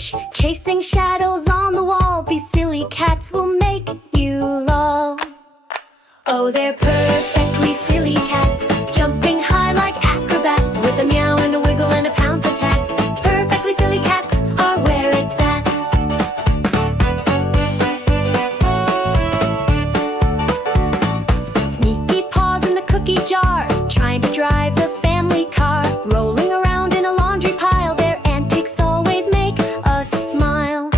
swish, chasing shadows on the wall. These silly cats will make you lol. Oh, they're perfectly silly cats, jumping high like acrobats, with a meow and a wiggle and a pounce attack. Perfectly silly cats are where it's at. Sneaky paws in the cookie jar, trying to drive the family car. Rolling around in a laundry pile, their antics always make us smile.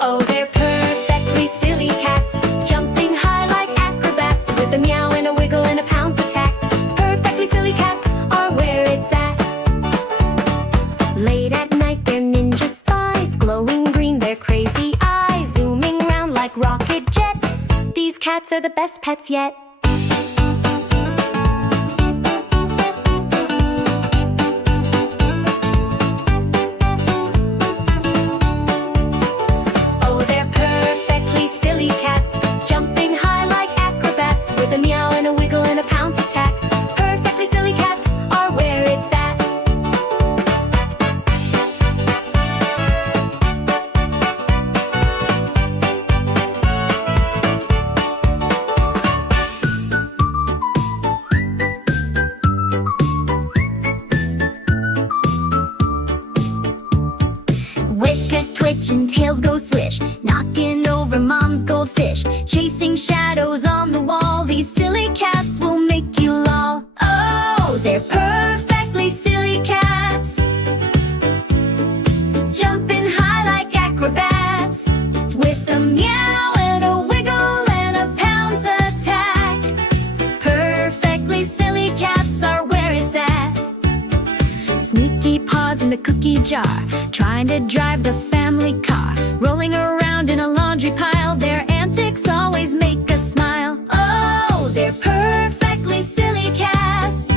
Oh, they're perfectly silly cats, jumping high like acrobats, with a meow and a wiggle and a pounce attack. Perfectly silly cats are where it's at. Late at night they're ninja spies, glowing green their crazy eyes, zooming round like rocket jets. These cats are the best pets yet. Oh, they're perfectly silly cats, jumping high like acrobats, with a meow and a wiggle and a pounce attack. Perfectly silly cats are where it's at. Whiskers twitch and tails go swish, knocking over mom's goldfish, chasing shadows on the wall. These silly cats will make you lol. Oh, they're perfectly silly cats, jumping high like acrobats, with a meow and a wiggle and a pounce attack. Perfectly silly cats are where it's at. Sneaky paws in the cookie jar, trying to drive the family car. Rolling around in a laundry pile, their antics always make us smile. Oh, they're perfectly silly cats,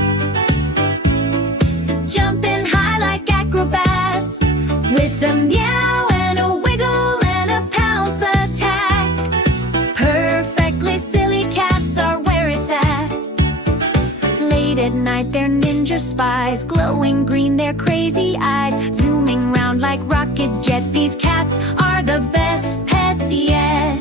jumping high like acrobats, with a meow and a wiggle and a pounce attack. Perfectly silly cats are where it's at. Late at night they're ninja spies, glowing green their crazy eyes, zooming round like rocket jets. These cats are the best pets yet.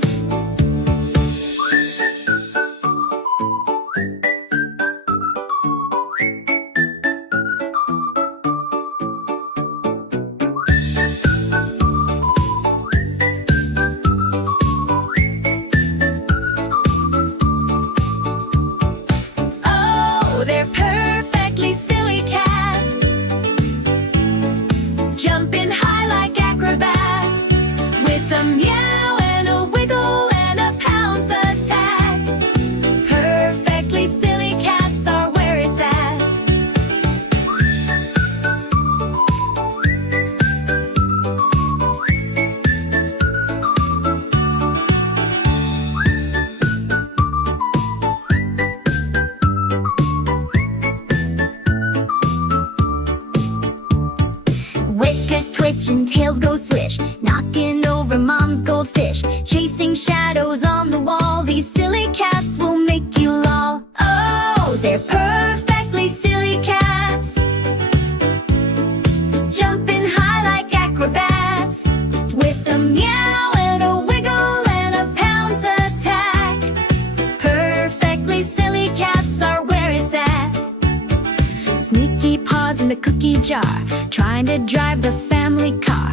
Oh, they're perfectly silly cats, jumping high like acrobats, with a meow and a wiggle and a pounce attack. Perfectly silly cats are where it's at. Whiskers twitch and tails go swish, knocking over mom's goldfish, chasing shadows on the wall. These silly cats will make you lol. Oh, they're perfectly silly cats, jumping high like acrobats, with a meow and a wiggle and a pounce attack. Perfectly silly cats are where it's at. Sneaky paws in the cookie jar, trying to drive the family car.